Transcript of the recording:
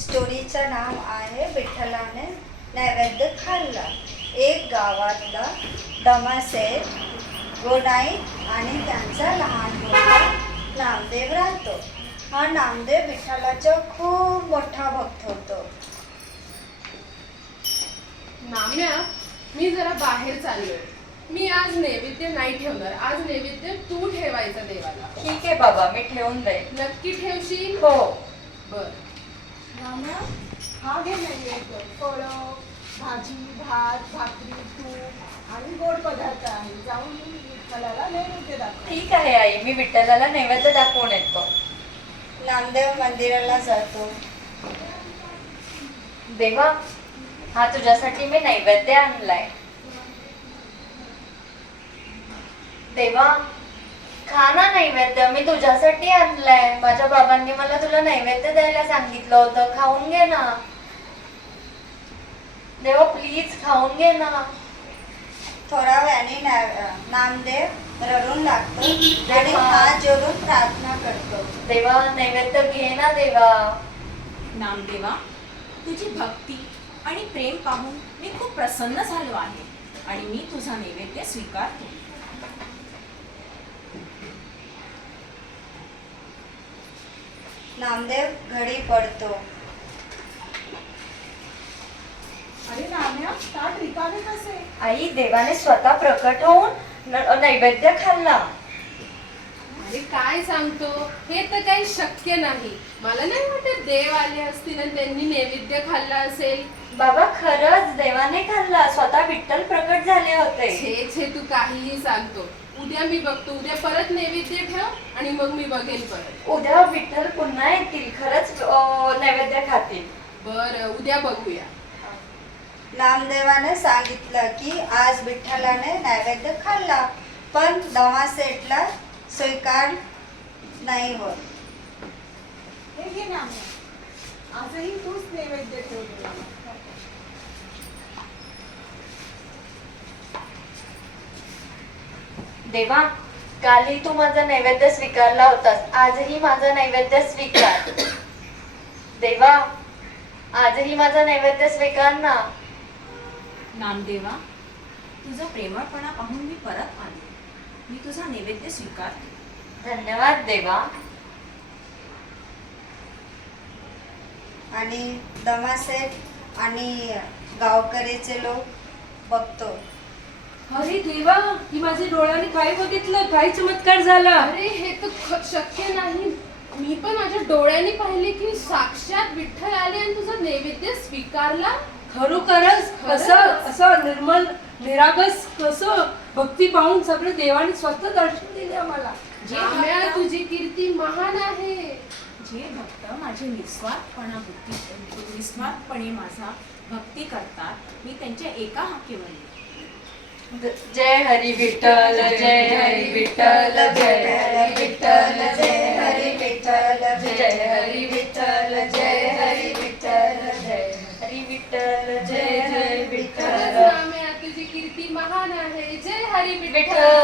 स्टोरीचं नाव आहे विठ्ठलाने नैवेद्य खाल्ला. एक गावातला दमासेठ गोनाई आणि त्यांचा लहान मुलगा नामदेव राहतो. हा नामदेव विठ्ठलाचा खूप मोठा भक्त होतो. नाम्या, मी जरा बाहेर चाललोय. मी आज नैवेद्य नाही ठेवणार. आज नैवेद्य तू ठेवायचा देवाला. ठीक आहे बाबा, मी ठेवून देईन. नक्की ठेवशील? हो. बर. राम्या, हा घे नैवेद्य. फळं, भाजी, भात, भाकरी, तूप आणि गोड पदार्थ आहे. जाऊन मी विठ्ठलाला नैवेद्य दाखव. ठीक आहे आई, मी विठ्ठलाला नैवेद्य दाखवून येतो. नामदेव मंदिराला जातो. देवा, हा तुझ्यासाठी मी नैवेद्य आणलाय. देवा, खा ना नैवेद्य, मी तुझ्यासाठी आणलाय. माझ्या बाबांनी मला तुला नैवेद्य द्यायला सांगितलं होतं, खाऊन घे ना. देवा प्लीज खाऊन घे ना. थोड्या वेळाने नामदेव रडून लागतो आणि हात जोडून प्रार्थना करतो. देवा नैवेद्य घे ना देवा. नामदेवा, तुझी भक्ती आणि प्रेम पाहून मी खूप प्रसन्न झालो आहे आणि मी तुझा नैवेद्य स्वीकारतो. नामदेव घडी पडतो. अरे राम्या, ताट रिकामे कसे? आई, देवाने स्वतः प्रकट होऊन नैवेद्य खाल्ला. अरे काय सांगतो, हे तर काही शक्य नाही. मला नाही वाटत देव आले असतील आणि त्यांनी नैवेद्य खाल्ला असेल. बाबा खरंच देवाने खाल्ला. स्वतः विठ्ठल प्रकट झाले होते. छे तू काहीही सांगतो. उद्या मी बघतो. उद्या परत नैवेद्य ठेव आणि मग मी बघेन परत. उद्या विठ्ठल पुन्हा येतील, खरंच नैवेद्य खातील. बर, उद्या बघूया. नामदेवाने सांगितलं की आज विठ्ठलाने नैवेद्य खाल्ला, पण दमासेठला स्वीकार नाही होत. हे घे राम्या, आजही तूच नैवेद्य ठेव देवाला. देवा, कालही तू माझा नैवेद्य स्वीकारला होतास, आजही माझा नैवेद्य स्वीकार. देवा, आजही माझा नैवेद्य स्वीकार ना. नामदेवा, तुझा प्रेमळपणा पाहून मी परत आले. मी तुझा नैवेद्य स्वीकारतो. धन्यवाद देवा. आणि दमासेठ आणि गावकरीचे लोक बघतो. अरे देवा, ही माझ्या डोळ्याने काय बघितलं? काय चमत्कार झाला? अरे हे तर शक्य नाही. मी पण माझ्या डोळ्यांनी पाहिले की साक्षात विठ्ठल आले आणि तुझा नैवेद्य स्वीकारला. खरोखरच कसं असं निर्मल निरागस कसं भक्ती पाहून सगळे देवाने स्वतः दर्शन दिले आम्हाला. नाम्या, तुझी कीर्ती महान आहे. जे भक्त माझे निस्वार्थपणे माझा भक्ती करतात, मी त्यांच्या एका हाकेवर जय हरी विठ्ठल, जय हरी विठ्ठल, जय हरी विठ्ठल, जय हरी विठ्ठल, जय हरी विठ्ठल, जय हरी विठ्ठल, जय हरी विठ्ठल, जय हरी खरंच विठ्ठल. नाम्या, तुझी कीर्ती महान आहे. जय हरी विठ्ठल. विठ्ठल